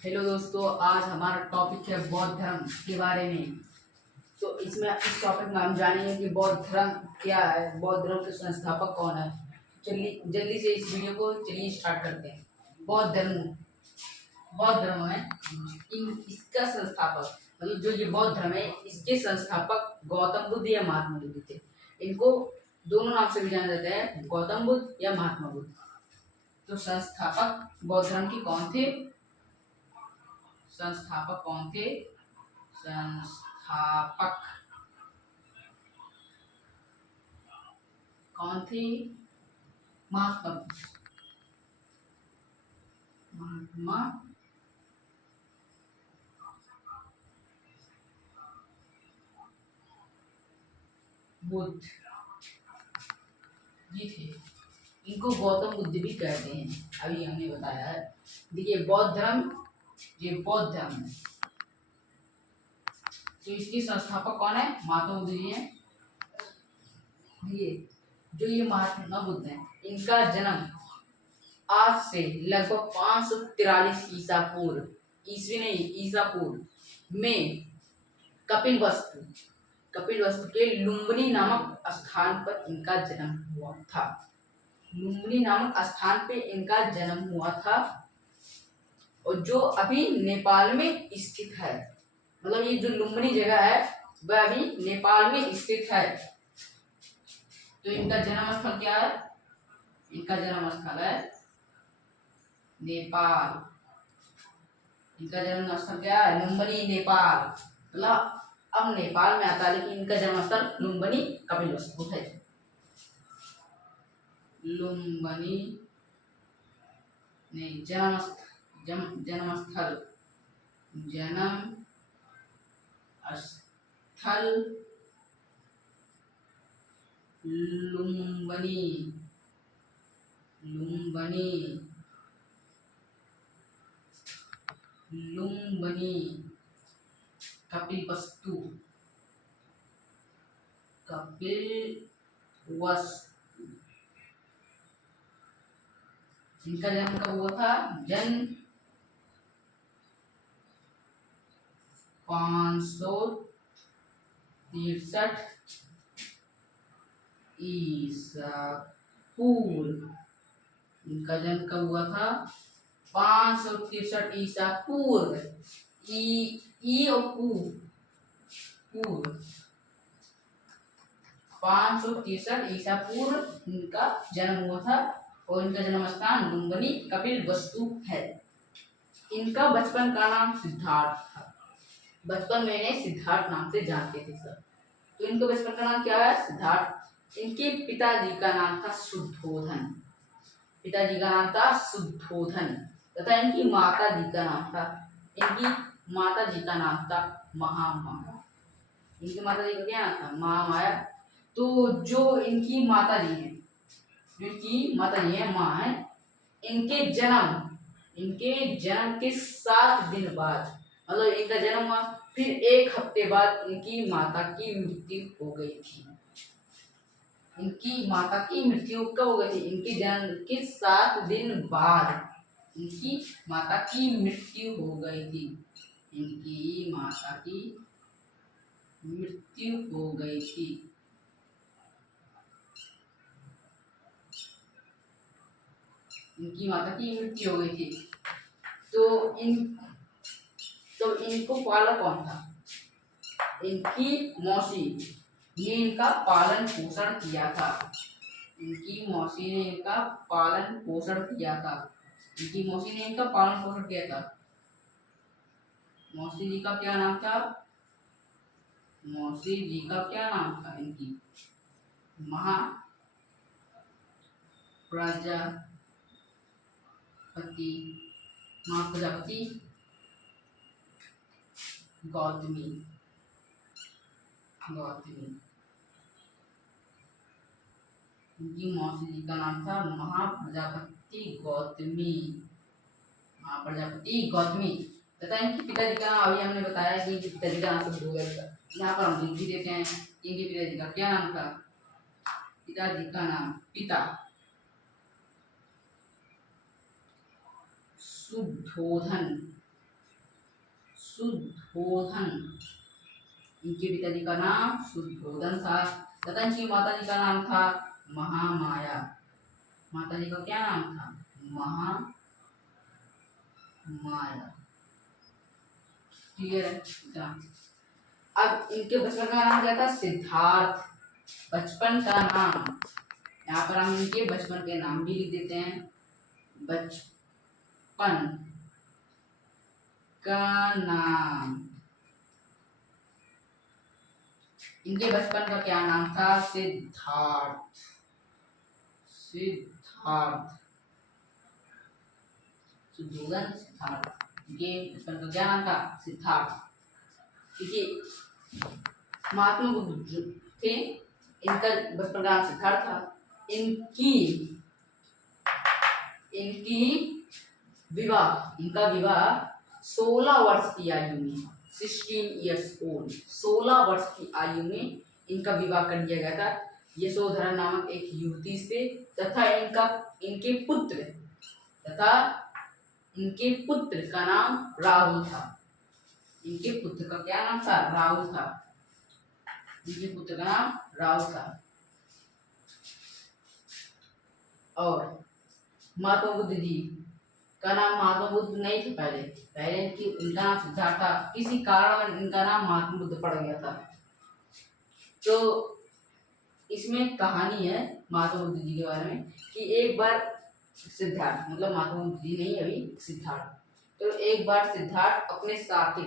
Hello दोस्तों, आज हमारा टॉपिक है बौद्ध धर्म के बारे में। तो इसमें इस टॉपिक में हम जानेंगे कि बौद्ध धर्म क्या है, बौद्ध धर्म के संस्थापक कौन है। चलिए जल्दी से इस वीडियो को स्टार्ट करते हैं। बौद्ध धर्म है इसका संस्थापक, मतलब जो ये बौद्ध धर्म है इसके संस्थापक गौतम बुद्ध या महात्मा बुद्ध थे। इनको दोनों नाम से भी जाना जाता है, गौतम बुद्ध या महात्मा बुद्ध। तो संस्थापक बौद्ध धर्म के कौन थे? संस्थापक कौन थे? संस्थापक कौन थे? महात्मा महात्मा बुद्ध जी थे। इनको गौतम बुद्ध भी कहते हैं, अभी हमने बताया है। देखिए बौद्ध धर्म, ये बौद्ध धर्म है तो इसके संस्थापक कौन है? महात्मा बुद्ध जी हैं। ये जो ये महात्मा बुद्ध हैं, इनका जन्म आज से लगभग 543 ईसा पूर्व, ईसवी नहीं ईसा पूर्व में कपिलवस्तु के लुम्बिनी नामक स्थान पर इनका जन्म हुआ था। लुम्बिनी नामक स्थान पे इनका जन्म हुआ था, और जो अभी नेपाल में स्थित है। मतलब ये जो लुम्बिनी जगह है वह अभी नेपाल में स्थित है। तो इनका जन्म स्थल क्या है? इनका जन्म स्थल है नेपाल। इनका जन्म स्थल क्या है? लुम्बिनी, नेपाल। मतलब अब नेपाल में आता है, लेकिन इनका जन्म स्थल लुम्बिनी कपिलवस्तु है। लुम्बिनी नहीं, जन्म स्थल लुम्बिनी कपिलवस्तु इनका जन्म कब हुआ था? जन्म 563 ईसा पूर्व। इनका जन्म कब हुआ था? 563 ईसा पूर्व। ई और पूर्व 563 ईसा पूर्व इनका जन्म हुआ था, और इनका जन्म स्थान लुम्बिनी कपिलवस्तु है। इनका बचपन का नाम सिद्धार्थ था। बचपन में इन्हें सिद्धार्थ नाम से जानते थे सब। तो इनका बचपन का नाम क्या है? सिद्धार्थ। इनके पिताजी का नाम था शुद्धोधन। पिताजी का नाम था शुद्धोधन तथा इनकी माता जी का नाम था महामाया। इनकी माता जी का क्या नाम था? महामाया। तो जो इनकी माता जी हैं, माँ है, इनके जन्म के 7 दिन बाद, मतलब इनका जन्म हुआ फिर 1 हफ्ते बाद इनकी माता की मृत्यु हो गई थी। इनकी माता की मृत्यु कब हो गई थी? इनके जन्म के 7 दिन बाद इनकी माता की मृत्यु हो गई थी। इनकी माता की मृत्यु हो गई थी। इनकी माता की मृत्यु हो गई थी। तो इनको पाला कौन था? इनकी मौसी ने इनका पालन पोषण किया था। इनकी मौसी ने इनका पालन पोषण किया था। मौसी जी का क्या नाम था? इनकी महाप्रजापति गौतमी। इनकी मौसी जी का नाम था महाप्रजापति गौतमी तथा इनके पिताजी का नाम अभी हमने बताया कि इनके पिताजी का नाम शुद्ध हो गया था। यहाँ पर हम लिख भी देते हैं। इनके पिताजी का क्या नाम था? पिताजी का नाम शुद्धोधन शुद्धोधन। इनके पिताजी का नाम शुद्धोधन था तथा इनकी माता जी का नाम था महामाया। माता जी का क्या नाम था? महामाया। क्लियर है इतना? अब इनके बचपन का नाम क्या था? सिद्धार्थ। बचपन का नाम, यहाँ पर हम इनके बचपन के नाम भी लिख देते हैं। बचपन का नाम, इनके बचपन का क्या नाम था? सिद्धार्थ। सिद्धार्थ, शुद्धोधन सिद्धार्थ। इनके बचपन का क्या नाम था? सिद्धार्थ। देखिए महात्मा बुद्ध जो थे, इनका बचपन का नाम सिद्धार्थ था। इनकी इनका विवाह 16 वर्ष की आयु में, 16 ईयर्स ओल्ड, 16 वर्ष की आयु में इनका विवाह कर दिया गया था यशोधरा नामक एक युवती से तथा इनके पुत्र का नाम राहुल था। इनके पुत्र का क्या नाम था? राहुल था। इनके पुत्र का नाम राहुल था। और महात्मा बुद्ध जी का नाम महात्मा बुद्ध नहीं था पहले। इनका नाम सिद्धार्थ था। किसी कारण इनका नाम महात्मा बुद्ध पड़ गया था। तो इसमें कहानी है महात्मा बुद्ध जी के बारे में कि एक बार सिद्धार्थ, मतलब महात्मा बुद्ध जी नहीं, अभी सिद्धार्थ, तो एक बार सिद्धार्थ अपने साथी,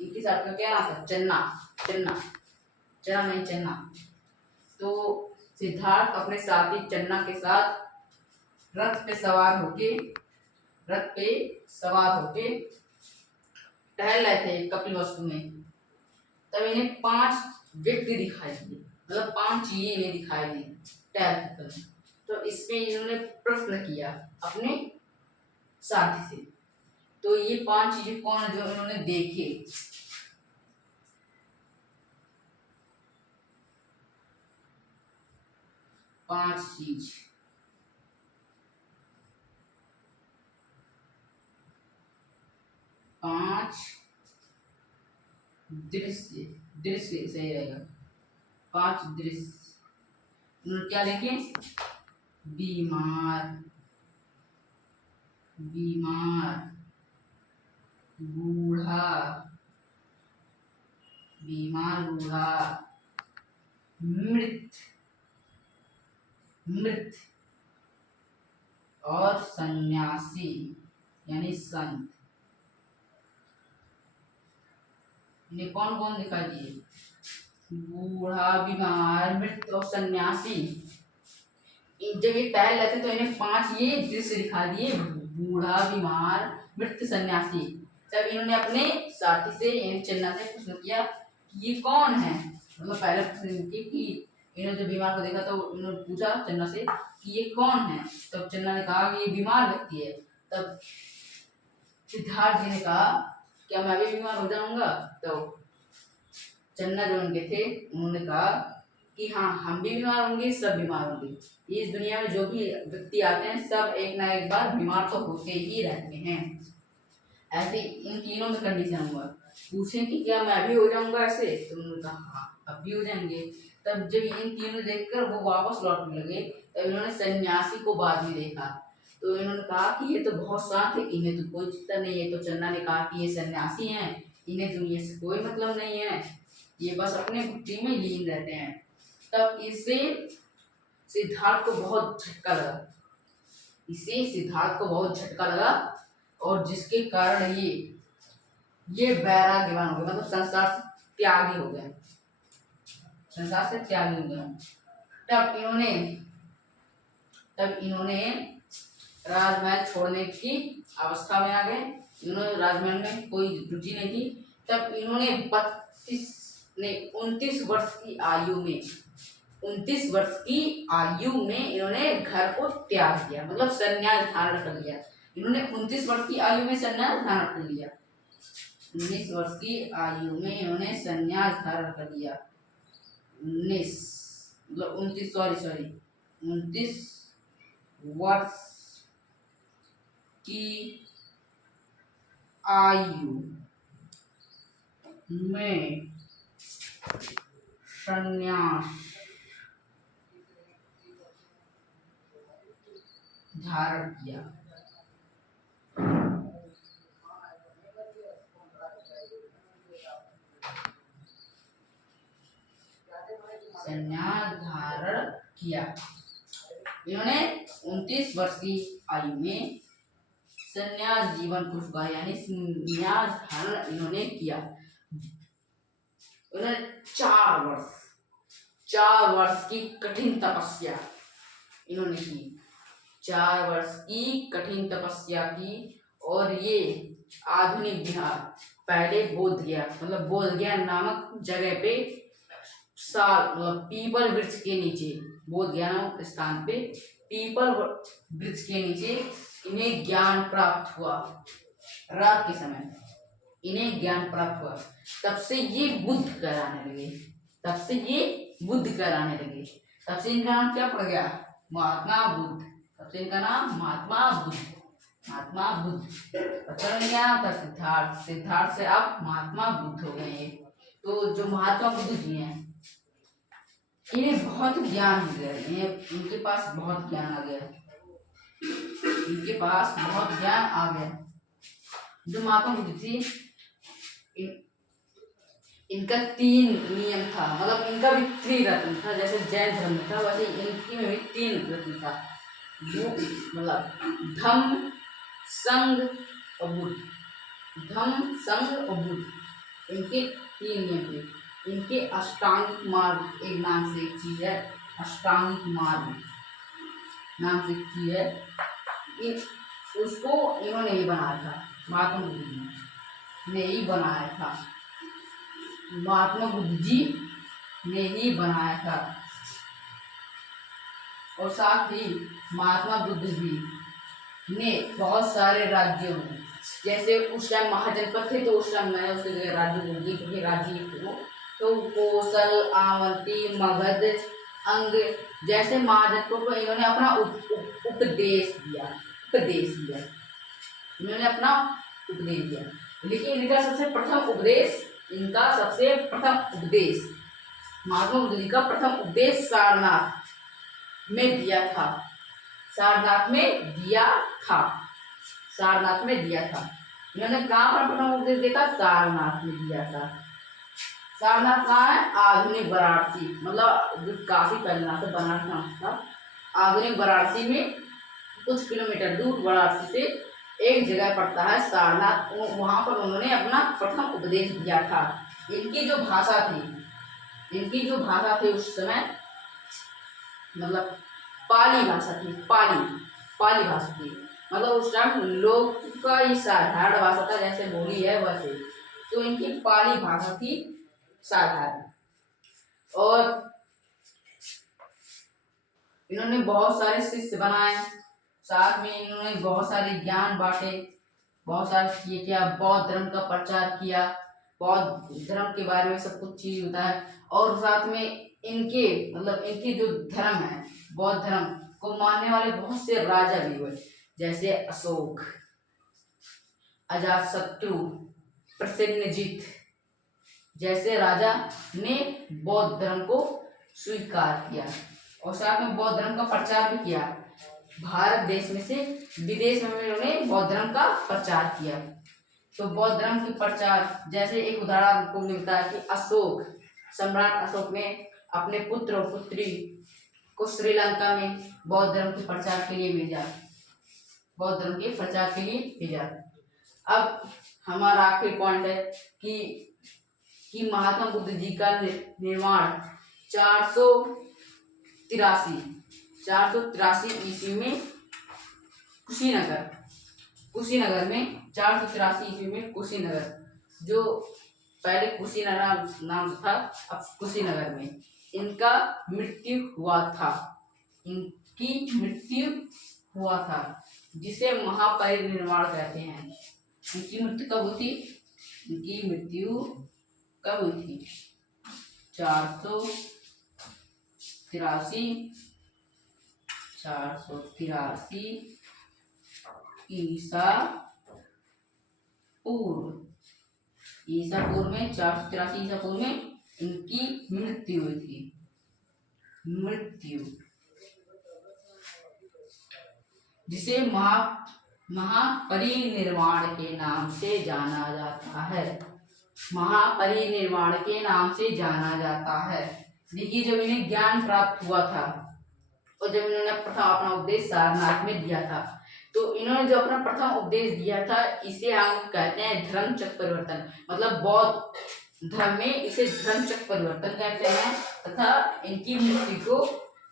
इनके साथ का क्या नाम था? चन्ना। तो सिद्धार्थ अपने साथी चन्ना के साथ रथ पे सवार होके टहल रहे थे कपिलवस्तु में। तब इन्हें 5 व्यक्ति दिखाई दिए, मतलब 5 चीजें इन्हें दिखाई दी टहलते समय। तो इसमें इन्होंने प्रश्न किया अपने साथी से, तो ये 5 चीजें कौन है जो इन्होंने देखे? पांच दृश्य सही रहेगा। 5 दृश्य इन्होंने क्या देखे? बीमार, बूढ़ा, मृत और सन्यासी यानी संत। इन्हें कौन कौन दिखाई दिए? बूढ़ा, बीमार, मृत और सन्यासी। जब ये टहल रहे थे तो इन्हें 5 ये दृश्य दिखा दिए, बूढ़ा, बीमार, मृत, सन्यासी। तब इन्होंने अपने साथी से चन्ना से प्रश्न किया कि ये कौन है? मतलब पहले प्रश्न कि इन्होंने जब बीमार को देखा तो इन्होंने पूछा चन्ना से कि ये कौन है? तब चन्ना ने कहा कि ये बीमार व्यक्ति है। तब सिद्धार्थ जी ने कहा क्या मैं भी बीमार हो जाऊंगा? तो चन्ना जो उनके थे उन्होंने कहा कि हाँ, हम भी बीमार होंगे, सब बीमार होंगे। इस दुनिया में जो भी व्यक्ति आते हैं सब एक ना एक बार बीमार तो होते ही रहते हैं। ऐसे इन तीनों में कंडीशन हुआ। पूछे कि क्या मैं भी हो जाऊंगा ऐसे? तो उन्होंने कहा हाँ, अब भी हो जाएंगे। तब जब इन तीनों देखकर वो वापस लौटने लगे तब इन्होंने सन्यासी को बाद में देखा। तो इन्होंने कहा कि ये तो बहुत शांत है, इन्हें तो कोई चिंता नहीं है। तो चन्ना ने कहा कि ये सन्यासी हैं, इन्हें दुनिया से कोई मतलब नहीं है, ये बस अपने भक्ति में लीन रहते हैं। तब इससे सिद्धार्थ को बहुत झटका लगा और जिसके कारण ये वैराग्यवान हो गए, मतलब संसार से त्यागी हो गए। तब इन्होंने राजमहल छोड़ने की अवस्था में आ गए। इन्होंने राजमहल में कोई रुचि नहीं थी। तब इन्होंने 29 वर्ष की आयु में इन्होंने घर को त्याग दिया, मतलब संन्यास धारण कर लिया। इन्होंने 29 वर्ष की आयु में संन्यास धारण कर लिया। 19 वर्ष की आयु में इन्होंने संन्यास धारण कर लिया। 29 वर्ष की आयु में संन्यास धारण किया। संन्यास धारण किया। इन्होंने 29 वर्ष की आयु में संन्यास जीवन को चुका, यानी संन्यास धारण इन्होंने किया। उन्होंने 4 वर्ष की कठिन तपस्या इन्होंने की। 4 वर्ष की कठिन तपस्या की और ये आधुनिक बिहार, पहले बोध गया नामक जगह पे पीपल वृक्ष के नीचे, बोध गया नामक स्थान पे पीपल वृक्ष के नीचे इन्हें ज्ञान प्राप्त हुआ। रात के समय इन्हें ज्ञान प्राप्त हुआ। तब से ये बुद्ध कहलाने लगे। तब से इनका नाम क्या पड़ गया? महात्मा बुद्ध। तब से इनका नाम महात्मा बुद्ध। चरण क्या नाम था? सिद्धार्थ। सिद्धार्थ से अब महात्मा बुद्ध हो गए। तो जो महात्मा बुद्ध जी हैं, इन्हें बहुत ज्ञान हो गया। इनके पास बहुत ज्ञान आ गया। जो महात्मा बुद्ध थी, इनका 3 नियम था। मतलब इनका भी 3 रत्न था। जैसे जैन धर्म था, वैसे इनकी में भी 3 रत्न था। जो मतलब धम्म, संघ और बुद्ध। इनके 3 नियम थे। इनके अष्टांगिक मार्ग एक नाम से एक चीज है। अष्टांगिक मार्ग नाम से एक चीज है। उसको इन्होंने ही बनाया था। महात्मा बुद्ध जी ने ही बनाया था। और साथ ही महात्मा बुद्ध जी ने बहुत सारे राज्यों में, जैसे उस टाइम महाजनपद थे, तो उस टाइम मैंने उसके जगह राज्य बोल दी क्योंकि राज्य थे वो। तो कौशल, अवंती, मगध, अंग जैसे महाजनपद को इन्होंने अपना उपदेश दिया। लेकिन इनका सबसे प्रथम उपदेश महात्मा बुद्ध जी का प्रथम उपदेश सारनाथ में दिया था। इन्होंने कहाँ पर प्रथम उपदेश दिया? सारनाथ में दिया था। सारनाथ कहाँ है? आधुनिक वाराणसी, मतलब जो काफी पहले नाम से बनारस नाम था। आधुनिक वाराणसी में कुछ किलोमीटर दूर वाराणसी से एक जगह पड़ता है सारनाथ। वहां पर उन्होंने अपना प्रथम उपदेश दिया था। इनकी जो भाषा थी उस समय, मतलब पाली भाषा थी। मतलब उस टाइम लोग का ये साधारण भाषा था, जैसे बोली है वैसे। तो इनकी पाली भाषा थी साधारण। और इन्होंने बहुत सारे शिष्य बनाए। साथ में इन्होंने बहुत सारे ज्ञान बांटे, बहुत सारे किया। बौद्ध धर्म का प्रचार किया। बौद्ध धर्म के बारे में सब कुछ चीज होता है। और साथ में इनके जो धर्म है, बौद्ध धर्म को मानने वाले बहुत से राजा भी हुए, जैसे अशोक, अजातशत्रु, प्रसेनजीत जैसे राजा ने बौद्ध धर्म को स्वीकार किया। और साथ में बौद्ध धर्म का प्रचार भी किया। भारत देश में से विदेश में उन्होंने बौद्ध धर्म का प्रचार किया। तो बौद्ध धर्म की प्रचार, जैसे एक उदाहरण को मिलता है कि सम्राट अशोक ने अपने पुत्र और पुत्री को श्रीलंका में बौद्ध धर्म के प्रचार के लिए भेजा। अब हमारा आखिरी पॉइंट है कि महात्मा बुद्ध जी का निर्माण 483 ईस्वी में कुशीनगर में 483 ईस्वी में कुशीनगर, जो पहले कुशीनगर नाम से था, अब कुशीनगर में इनका मृत्यु हुआ था, जिसे महापरिनिर्वाण कहते हैं। इनकी मृत्यु कब हुई थी? 483 ईसा पूर्व। ईसा पूर्व में 483 ईसा पूर्व में इनकी मृत्यु हुई थी। मृत्यु, जिसे महापरिनिर्वाण के नाम से जाना जाता है। महापरिनिर्वाण के नाम से जाना जाता है। देखिए, जब इन्हें ज्ञान प्राप्त हुआ था और जब इन्होंने प्रथम अपना उपदेश सारनाथ में दिया था, तो इन्होंने जो अपना प्रथम उपदेश दिया था, इसे हम कहते हैं धर्म चक्र परिवर्तन। मतलब बौद्ध धर्म में इसे धर्म चक्र परिवर्तन कहते हैं तथा इनकी मृत्यु को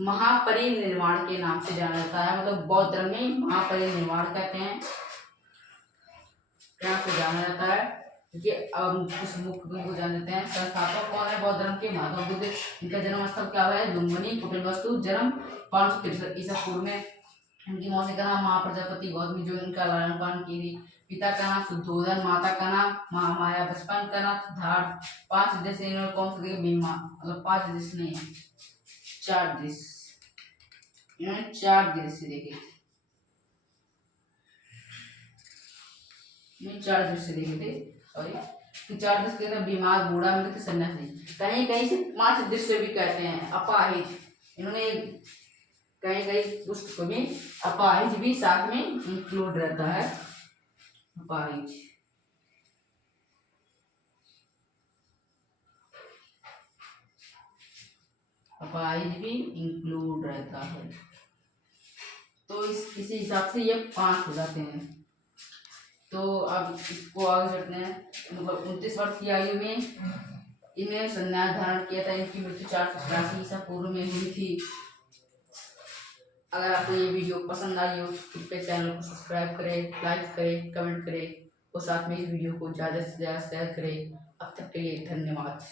महापरिनिर्वाण के नाम से जाना जाता है। मतलब बौद्ध धर्म में महापरिनिर्वाण कहते हैं, क्या से जाना जाता है। देखिए, अब कुछ मुख्य को जान लेते हैं। संस्थापक कौन है बौद्ध धर्म के? महात्मा बुद्ध। इनका जन्म स्थल क्या है? लुम्बिनी, कपिलवस्तु। जन्म 563 ईसा पूर्व में। इनकी मौसी का नाम महाप्रजापति गौतमी, जो इनका लालन पालन की थी। पिता का नाम शुद्धोधन, माता का नाम महामाया, बचपन का नाम सिद्धार्थ। 5 दृश्य इन्होंने कौन सा देखा? भीमा। मतलब 5 दृश्य नहीं है, 4 दृश्य। इन्होंने 4 दृश्य देखे थे। 4 दृश्य देखे थे। सॉरी, 4 दृश्य कहते हैं बीमार, बूढ़ा, मृत, सन्यासी। कहीं कहीं से 5 दृश्य भी कहते हैं। अपाहिज, इन्होंने कहीं कहीं पुस्तकों में अपाहिज भी साथ में इंक्लूड रहता है। अपाहिज, अपाहिज भी इंक्लूड रहता है। तो इसी हिसाब से ये 5 हो जाते हैं। तो अब इसको आगे चलते हैं। मतलब 29 वर्ष की आयु में इन्हें संन्यास धारण किया था। इनकी मृत्यु 483 ईसा पूर्व में हुई थी। अगर आपको ये वीडियो पसंद आई हो तो कृपया चैनल को सब्सक्राइब करें, लाइक करें, कमेंट करें और साथ में इस वीडियो को ज़्यादा से ज़्यादा शेयर करें। अब तक के लिए धन्यवाद।